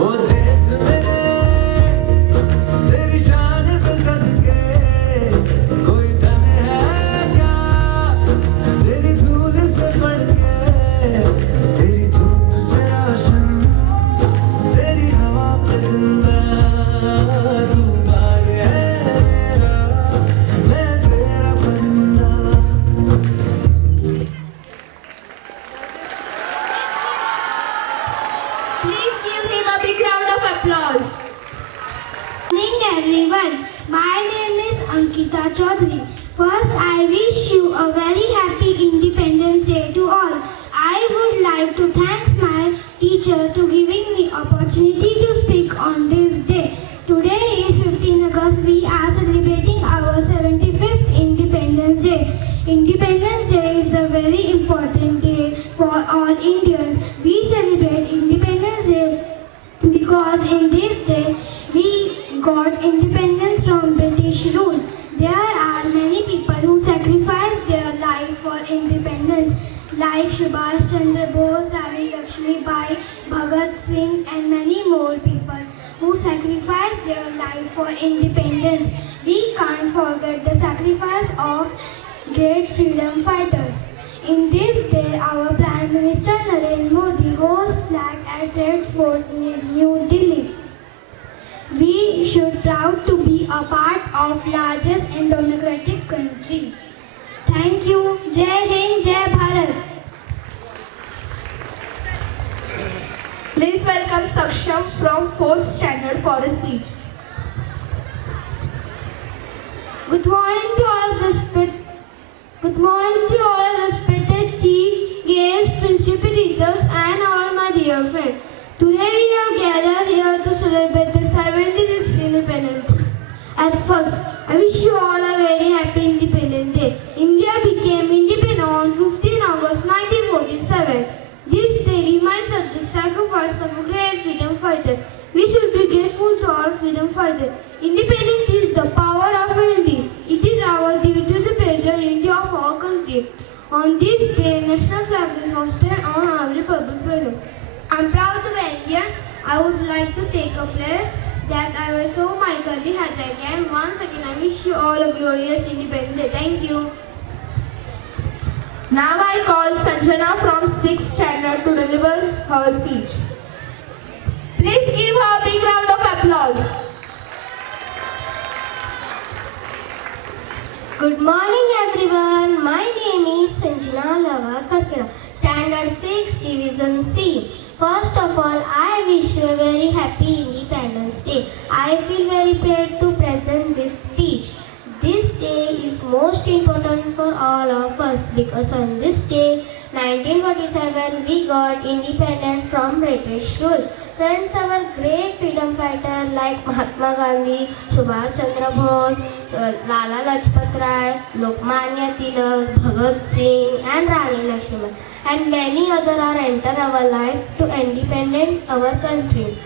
ओ देश मेरे तेरी शान पे सदके कोई धन है क्या तेरी धूल से बढ़ के, तेरी धूप से रोशन, तेरी हवा पे जिंदा. तू बाग है मेरा, मैं तेरा परिंदा. Please give him a big round of applause. Good morning everyone. My name is Ankita Chaudhary. First, I wish you a very happy Independence Day to all. I would like to thank my teacher, to giving me opportunity to speak on this day. Today is 15 August. We are celebrating our 75th Independence Day. Independence Day is a very important day for all Indians. We celebrate Independence Day because in this day we got independence from British rule. There are many people who sacrificed their life for independence, like Subhash Chandra Bose, Rani Lakshmi Bai, Bhagat Singh, and many more people who sacrificed their life for independence. We can't forget the sacrifice of great freedom fighters. In this day, our Prime Minister Narendra Modi hosts flag at Red Fort near New Delhi. We should proud to be a part of largest and democratic country. Thank you. Jai Hind, Jai Bharat. Please welcome Saksham from 4th standard for a speech. Good morning to all respected chief, guests, principal teachers, and all my dear friends. Today we have gathered here to celebrate the 76th Independence. At first, I wish you all a very happy Independence Day. India became independent on 15 August 1947. This day reminds us the sacrifice of a great freedom fighter. We should be grateful to all freedom fighters. Independence is the power of unity. It is our duty to preserve India of our country. On this day, national flag is hosted on every public place. I am proud to be Indian. I would like to take a play that I will show my country as I can. Once again, I wish you all a glorious Independence Day. Thank you. Now I call Sanjana from 6th standard to deliver her speech. Please give her a big round of applause. Good morning everyone. My name is Sanjana Lava Karkera, Standard 6 Division C. First of all, I wish you a very happy Independence Day. I feel very proud to present this speech. This day is most important for all of us because on this day, 1947, we got independent from British rule. Friends, our great freedom fighters like Mahatma Gandhi, Subhash Chandra Bose, Lala Lajpat Rai, Lokmanya Tilak, Bhagat Singh, and Rani Lakshmi Bai, and many others are enter our life to independent our country.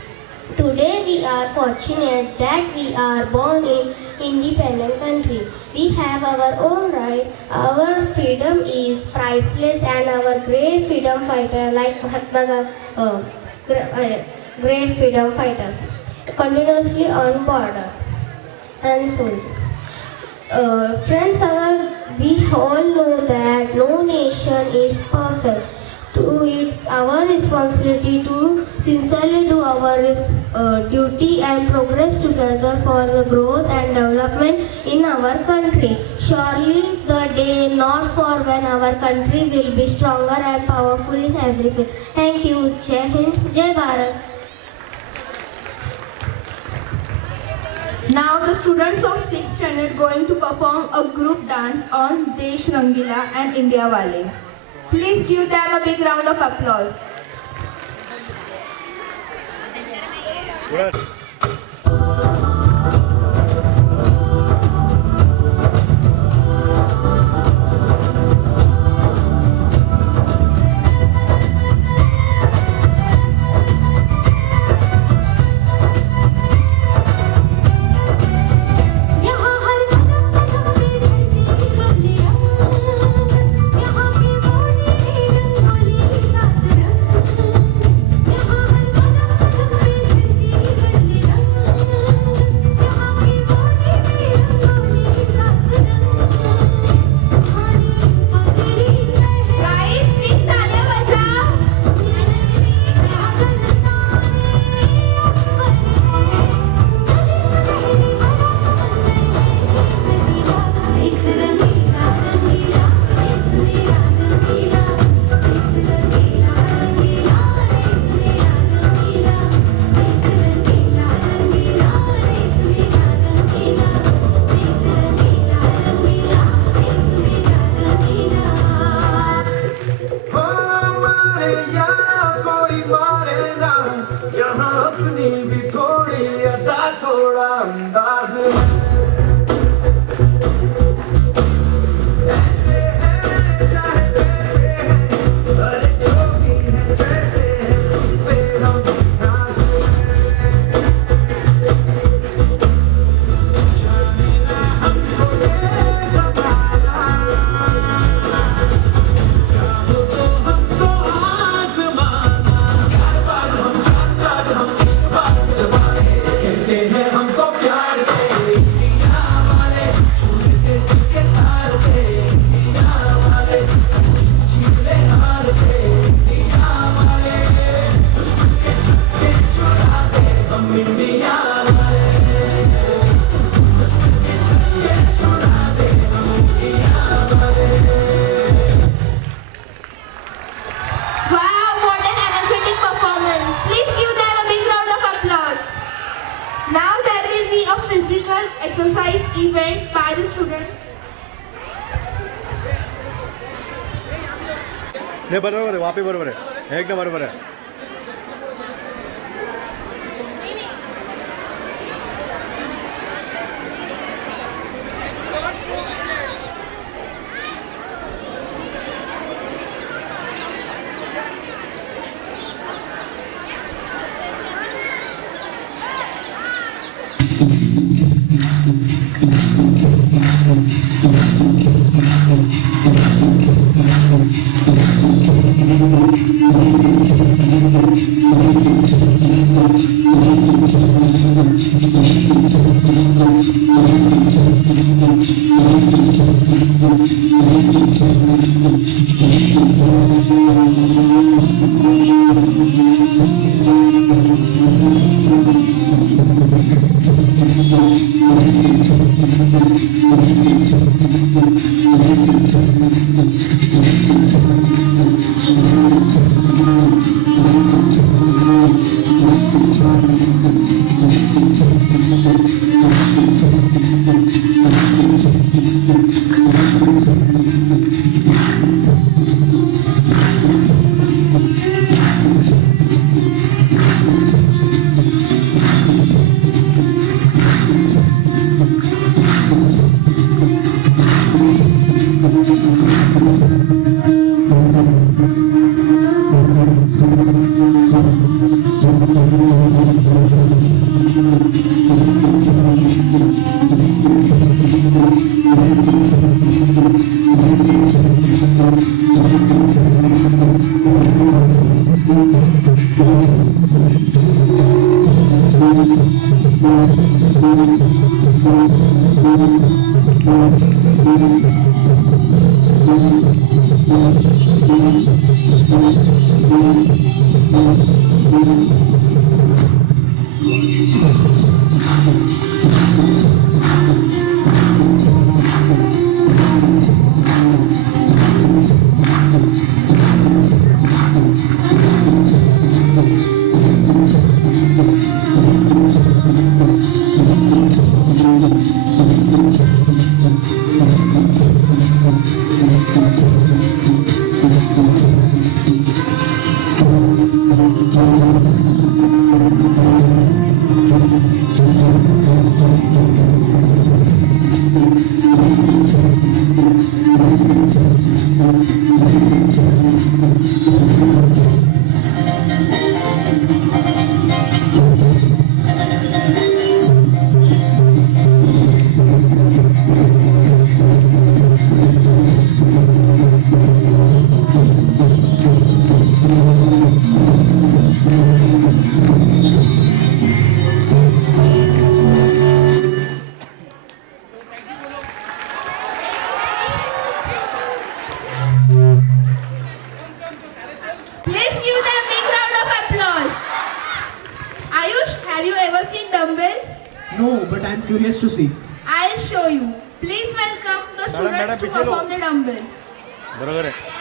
Today we are fortunate that we are born in independent country. We have our own right. Our freedom is priceless, and our great freedom fighter like Mahatma Gandhi, great freedom fighters continuously on border and so. Friends, we all know that no nation is perfect. It's our responsibility to sincerely do our duty and progress together for the growth and development in our country. Surely the day not for when our country will be stronger and powerful in every field. Thank you. Jai Hind, Jai Bharat. Now the students of 6th standard going to perform a group dance on Desh Rangila and India Wale. Please give them a big round of applause. यहाँ हर कदम कदम पे धरती exercise event by the students. नाही बरोबर आहे वापी बरोबर आहे एकदम बरोबर आहे Please give them a big round of applause. Ayush, have you ever seen dumbbells? No, but I'm curious to see. I'll show you. Please welcome the students to perform the dumbbells. बरोबर आहे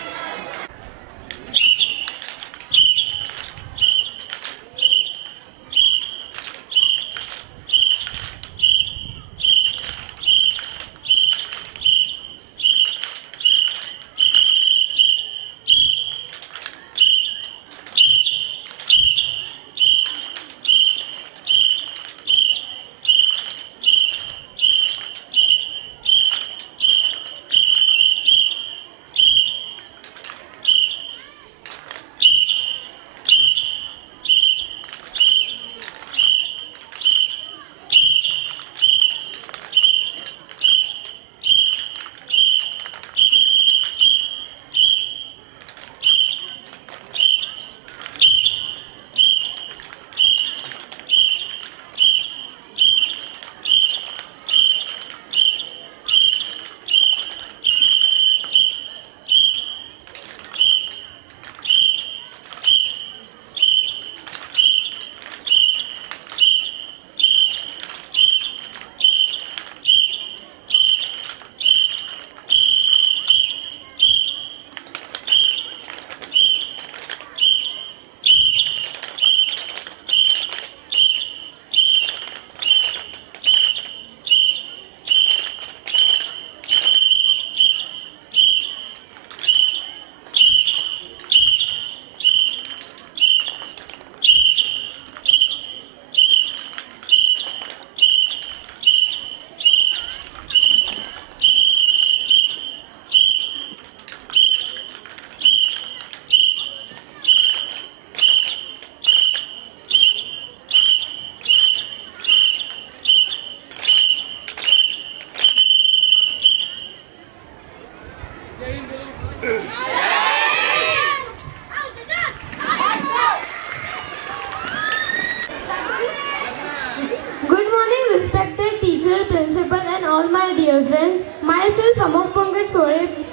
myself Amok Pankaj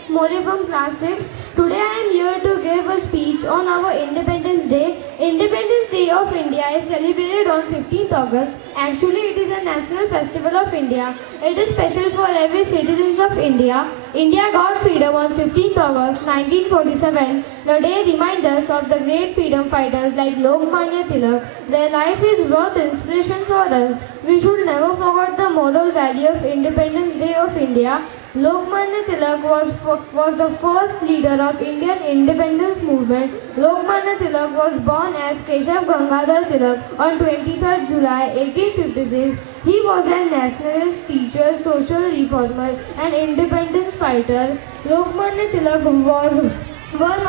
More from class 6. Today I am here to give a speech on our Independence Day. Independence Day of India is celebrated on 15th August. Actually, it is a national festival of India. It is special for every citizen of India. India got freedom on 15th August 1947. The day reminds us of the great freedom fighters like Lokmanya Tilak. Their life is worth inspiration for us. We should never forget the moral value of Independence Day of India. Lokmanya Tilak was the first leader of Indian independence movement. Lokmanya Tilak was born as Keshav Gangadhar Tilak on 23rd July 1856. He was a nationalist, teacher, social reformer and independence fighter. Lokmanya Tilak was one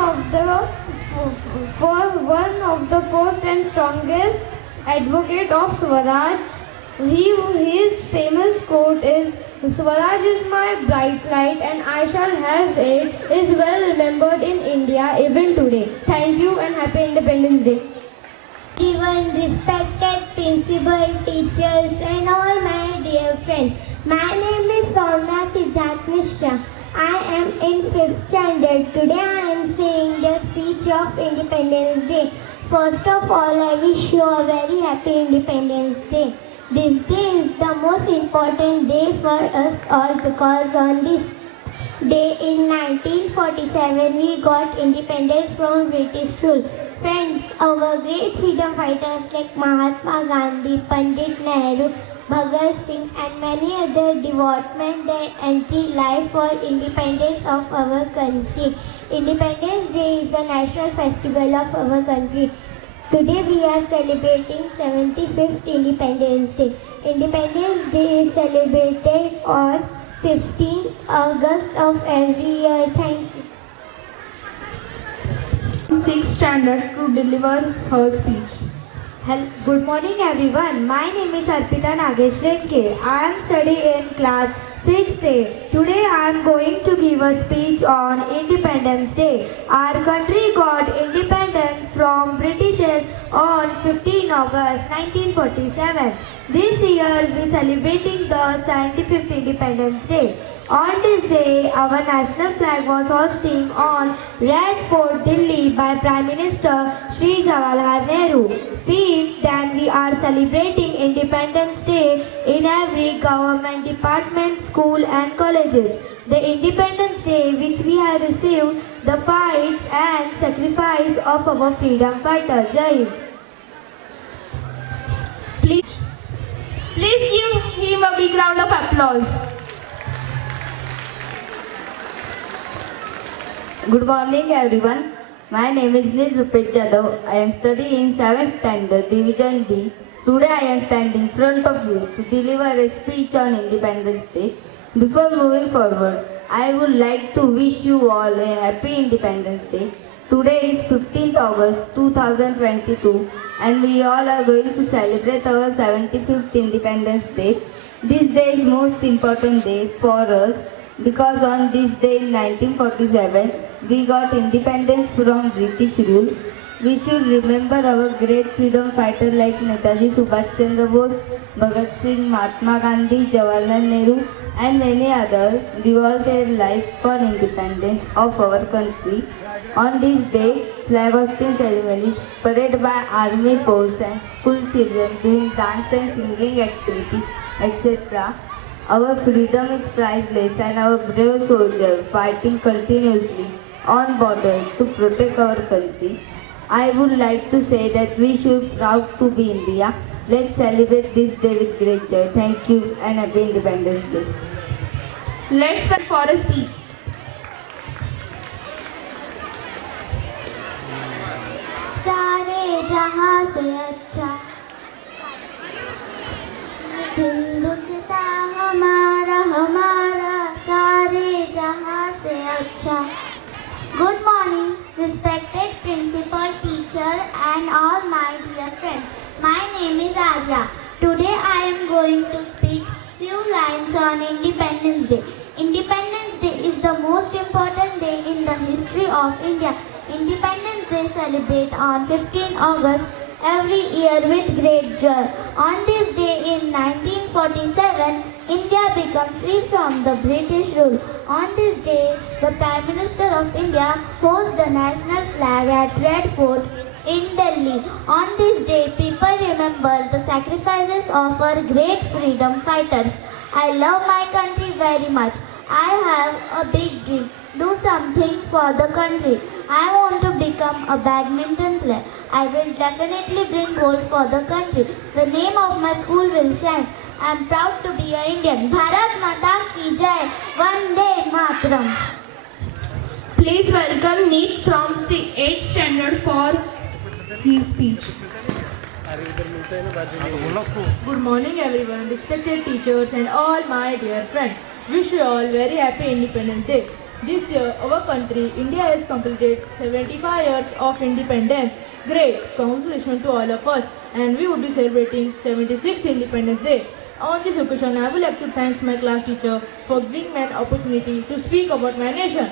of the first and strongest advocate of Swaraj. His famous quote is, "Swaraj is my bright light and I shall have it," is well remembered in India even today. Thank you and happy Independence Day. Everyone, respected principal, teachers and all my dear friends. My name is Soumya Siddharth Mishra. I am in 5th standard. Today I am saying the speech of Independence Day. First of all, I wish you a very happy Independence Day. This day is the most important day for us all because on this day in 1947 we got independence from British rule. Friends, our great freedom fighters like Mahatma Gandhi, Pandit Nehru, Bhagat Singh and many others devoted their entire life for independence of our country. Independence Day is the national festival of our country. Today we are celebrating 75th Independence Day. Independence Day is celebrated on 15th August of every year. Thank you. 6th standard to deliver her speech. Good morning everyone. My name is Arpita Nagesh Renke. I am studying in class 6th A. Today I am going to give a speech on Independence Day. Our country got independence from Britishers on 15 August 1947. This year we are celebrating the 75th Independence Day. On this day, our national flag was hosting on Red Fort, Delhi by Prime Minister Shri Jawaharlal Nehru. Since then, we are celebrating Independence Day in every government department, school and colleges. The Independence Day which we have received the fights and sacrifice of our freedom fighter. Jai Hind. Please give him a big round of applause. Good morning everyone. My name is Nil Zupet Jadhav. I am studying in 7th standard Division B. Today I am standing in front of you to deliver a speech on Independence Day. Before moving forward, I would like to wish you all a happy Independence Day. Today is 15th August 2022 and we all are going to celebrate our 75th Independence Day. This day is most important day for us because on this day in 1947 we got independence from British rule. We should remember our great freedom fighters like Netaji Subhash Chandra Bose, Bhagat Singh, Mahatma Gandhi, Jawaharlal Nehru and many others devoted their life for independence of our country. On this day, flag hosting ceremonies, parade by army force and school children doing dance and singing activities, etc. Our freedom is priceless and our brave soldiers fighting continuously on border to protect our country. I would like to say that we should proud to be India. Let's celebrate this day with great joy. Thank you and happy Independence Day. Let's wait for a speech. सारे जहां से अच्छा हिंदुस्तान हमारा हमारा सारे जहां से अच्छा. Good morning, respected principal, teacher and all my dear friends. My name is Arya. Today I am going to speak few lines on Independence Day. Independence Day is the most important day in the history of India. Independence Day celebrate on 15 August every year with great joy. On this day in 1947, India became free from the British rule. On this day, the Prime Minister of India hoists the national flag at Red Fort in Delhi. On this day, people remember the sacrifices of our great freedom fighters. I love my country very much. I have a big dream. Do something for the country. I want to become a badminton player. I will definitely bring gold for the country. The name of my school will shine. I am proud to be an Indian. Bharat Mata ki jai. Vande Mataram. Please welcome Nick from 8th standard for his speech. Good morning everyone, respected teachers and all my dear friends. Wish you all very happy Independence Day. This year our country, India, has completed 75 years of independence. Great, congratulations to all of us, and we would be celebrating 76th Independence Day. On this occasion, I would like to thank my class teacher for giving me an opportunity to speak about my nation.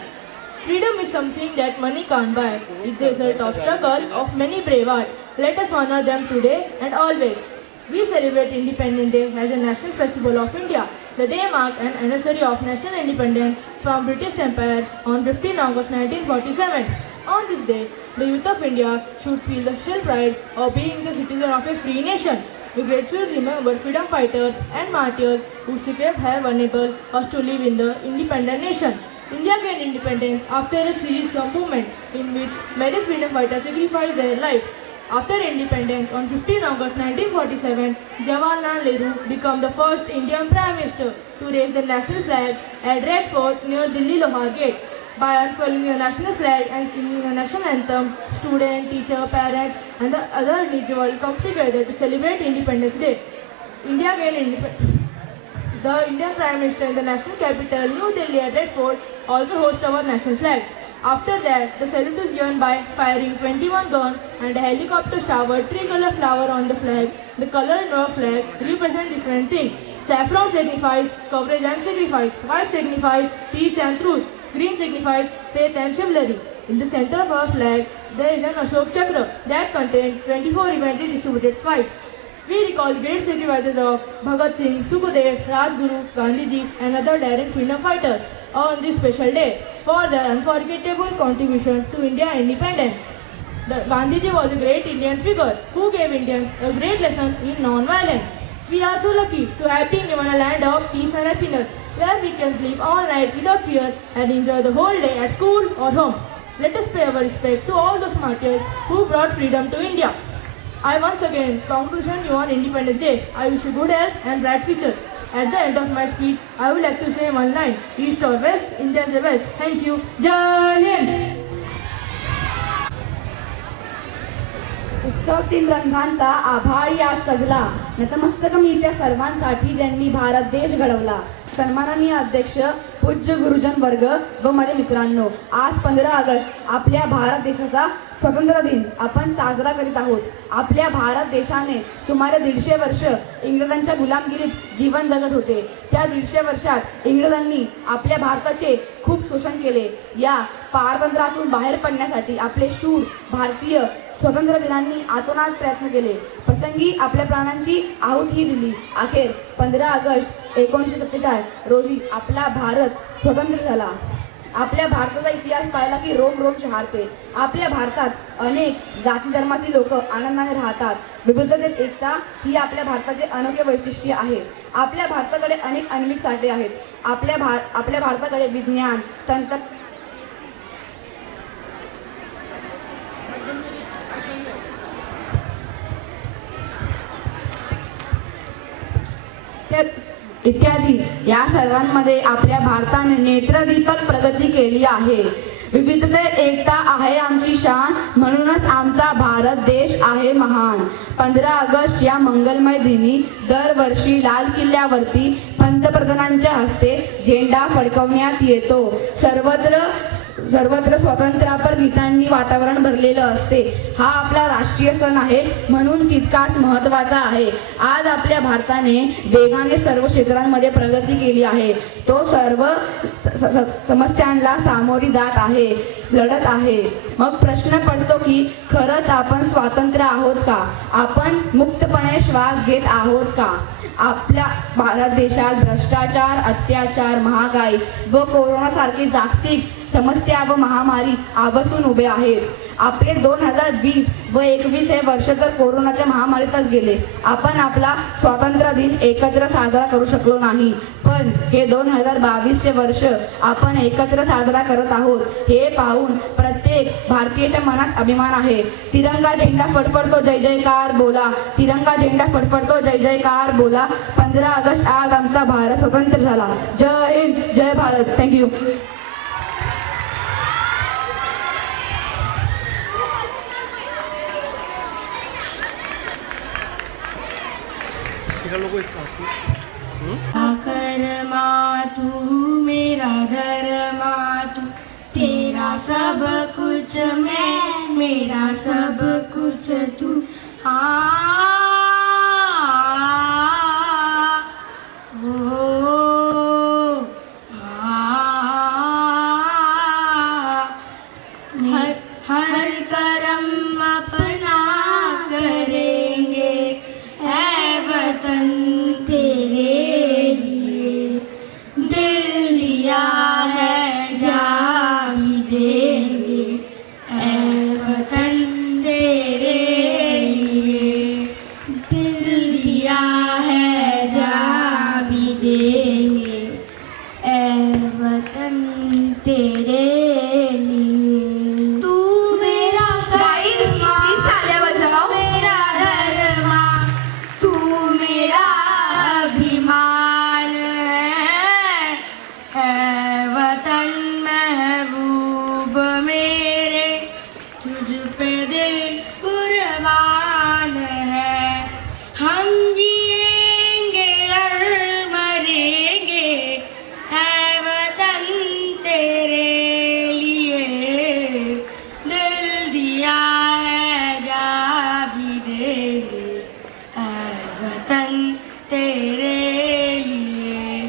Freedom is something that money can't buy. It's the result of struggle of many brave hearts. Let us honor them today and always. We celebrate Independence Day as a national festival of India. The day marks an anniversary of national independence from British Empire on 15 August 1947. On this day, the youth of India should feel the full pride of being the citizen of a free nation. We gratefully remember freedom fighters and martyrs whose secrets have enabled us to live in the independent nation. India gained independence after a series of movements in which many freedom fighters sacrificed their lives. After independence on 15 August 1947, Jawaharlal Nehru became the first Indian Prime Minister to raise the national flag at Red Fort near Delhi Lohar Gate. By unfurling the national flag and singing the national anthem, students, teachers, parents and the other individuals come together to celebrate Independence Day. India gained independence. The Indian Prime Minister in the national capital, New Delhi at Red Fort, also hosts our national flag. After that, the salute is given by firing 21 guns and a helicopter showered tricolor flower on the flag. The color in our flag represent different things. Saffron signifies courage and sacrifice. White signifies peace and truth. Green signifies faith and chivalry. In the center of our flag, there is an Ashok Chakra that contains 24 evenly distributed spikes. We recall great sacrifices of Bhagat Singh, Sukhdev, Rajguru, Gandhiji and other daring freedom fighters on this special day for their unforgettable contribution to India's independence. Gandhiji was a great Indian figure who gave Indians a great lesson in non-violence. We are so lucky to have been given a land of peace and happiness where we can sleep all night without fear and enjoy the whole day at school or home. Let us pay our respect to all those martyrs who brought freedom to India. I once again congratulate you on Independence Day. I wish you good health and bright future. At the end of my speech, I would like to say one line: East or West, India is the best. Thank you. Jai Hind. उत्सव 3 रंगांचा आभाळी आज सजला. नतमस्तक मी त्या सर्वांसाठी ज्यांनी भारत देश घडवला. सन्माननीय अध्यक्ष, पूज्य गुरुजन वर्ग व माझ्या मित्रांनो, आज 15 ऑगस्ट आपल्या भारत देशाचा स्वातंत्र्य दिन आपण साजरा करीत आहोत. आपल्या भारत देशाने सुमारे 150 वर्ष इंग्रजांच्या गुलामगिरीत जीवन जगत होते. त्या 150 वर्षात इंग्रजांनी आपल्या भारताचे खूप शोषण केले. या पारतंत्र्यातून बाहेर पडण्यासाठी आपले शूर भारतीय स्वातंत्र्यवीरांनी आतोनात प्रयत्न केले. प्रसंगी आपल्या प्राणांची आहुती दिली. अखेर 15 ऑगस्ट 1947 रोजी आपला भारत स्वतंत्र झाला. आपल्या भारताचा इतिहास पाहिला की रोम रोम शहारते. आपल्या भारतात अनेक जाती धर्माची लोक आनंदाने राहतात. विविधतेत एकता ही आपल्या भारताचे अनोखे वैशिष्ट्य आहे. आपल्या भारताकडे अनेक आण्विक साठे आहेत. आपल्या भारताकडे विज्ञान, तंत्र इत्यादी या सर्वांमध्ये आपल्या भारताने नेत्रदीपक प्रगती केली आहे. विविधतेत एकता आहे आमची शान, म्हणूनच आमचा भारत देश आहे महान. 15 ऑगस्ट या मंगलमय दिनी दरवर्षी लाल किल्ल्यावरती पंतप्रधानांच्या हस्ते झेंडा फडकवण्यात येतो. सर्वत्र सर्वत्र स्वातंत्र्यापर गीतांनी वातावरण भरलेलं असते. हा आपला राष्ट्रीय सण आहे म्हणून तितकाच महत्त्वाचा आहे. आज आपल्या भारताने वेगाने सर्व क्षेत्रांमध्ये प्रगती केली आहे. तो सर्व समस्यांना सामोरी जात आहे, लढत आहे. मग प्रश्न पडतो की खरंच आपण स्वतंत्र आहोत का? आपण मुक्तपणे श्वास घेत आहोत का? आपल्या भारत देशात भ्रष्टाचार, अत्याचार, महागाई व कोरोनासारखी जागतिक समस्या व महामारी आबसून उभे आहेत. आपले 2020 व 21 हे वर्ष तर कोरोनाच्या महामारीतच गेले. आपण आपला स्वातंत्र्य दिन एकत्र साजरा करू शकलो नाही, पण हे 2022चे वर्ष आपण एकत्र साजरा करत आहोत हे पाहून प्रत्येक भारतीयाच्या मनात अभिमान आहे. तिरंगा झेंडा फडफडतो, जय जयकार बोला. तिरंगा झेंडा फडफडतो, जय जयकार बोला. 15 ऑगस्ट आज आमचा भारत स्वतंत्र झाला. जय हिंद, जय भारत. थँक्यू. कर्मा तू मेरा धर्मा तू, तेरा सब कुछ मैं, मेरा सब कुछ तू. हर करम अपना करेंगे ऐ वतन तेरे लिए. दिल दिया है जा भी देंगे ऐ वतन तेरे लिए. दिल दिया है जा भी देंगे ऐ वतन तेरे लिए. तू मेरा कर्मा, मेरा धर्मा, तू मेरा अभिमान है वतन महबूब मेरे, तुझ पे दिल कुर्बान है. हम जिएंगे और मरेंगे है वतन तेरे लिए. दिल दिया है जा भी देंगे है वतन तेरे लिए.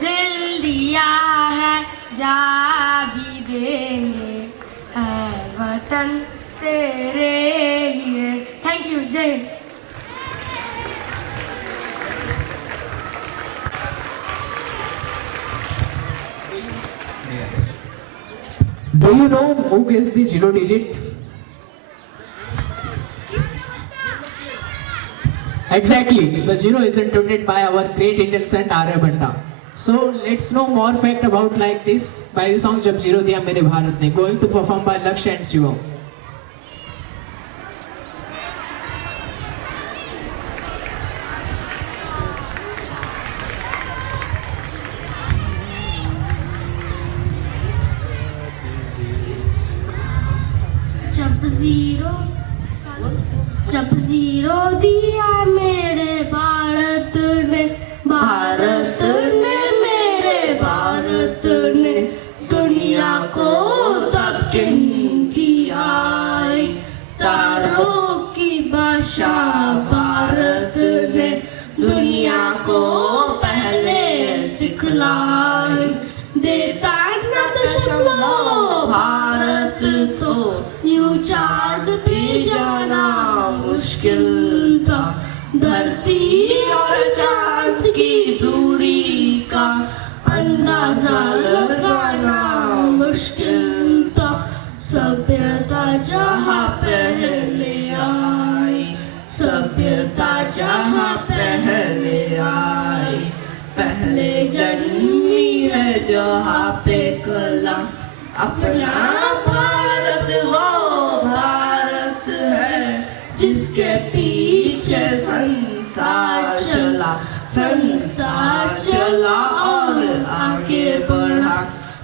दिल दिया है जा भी देंगे है वतन तेरे लिए. Thank you. जय Hind. Do you know who gets the 0 digit? Exactly, the 0 is invented by our great Indian saint Aryabhatta. So let's know more fact about like this by the song Jab 0 Diya Mere Bharat Ne, going to perform by Lakshya and Shivam. जब zero दिया मेरे भारत ने, भारत ने मेरे भारत ने दुनिया को तब गिनती आई. तारों की भाषा भारत ने दुनिया को पहले सिखलाई. देता न दशमलव भारत तो यूं चांद पे जाना मुश्किल था. धरती और चांद की दूरी का अंदाजा लगाना मुश्किल था. सभ्यता जहाँ पहले आई, सभ्यता जहाँ पहले आई, पहले जन्मी है जहाँ पे कला. अपना भारत वो भारत है जिसके पीछे संसार चला. संसार चला और आगे बढ़ा,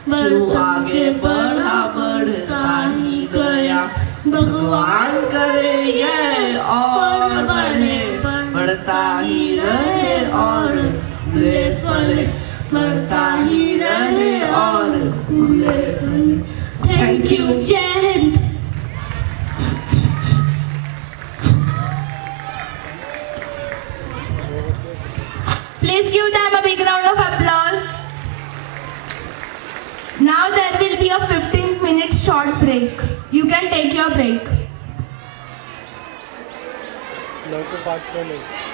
तू आगे बढ़ा बढ़ता ही गया. भगवान करे ये और बढ़े, बढ़ता ही रहे और फूले फले, बढ़ता ही रहे और फूले फले. you. Jai Hind. Please give them a big round of applause. Now there will be a 15-minute short break. You can take your break. लवकर 5 मिनिट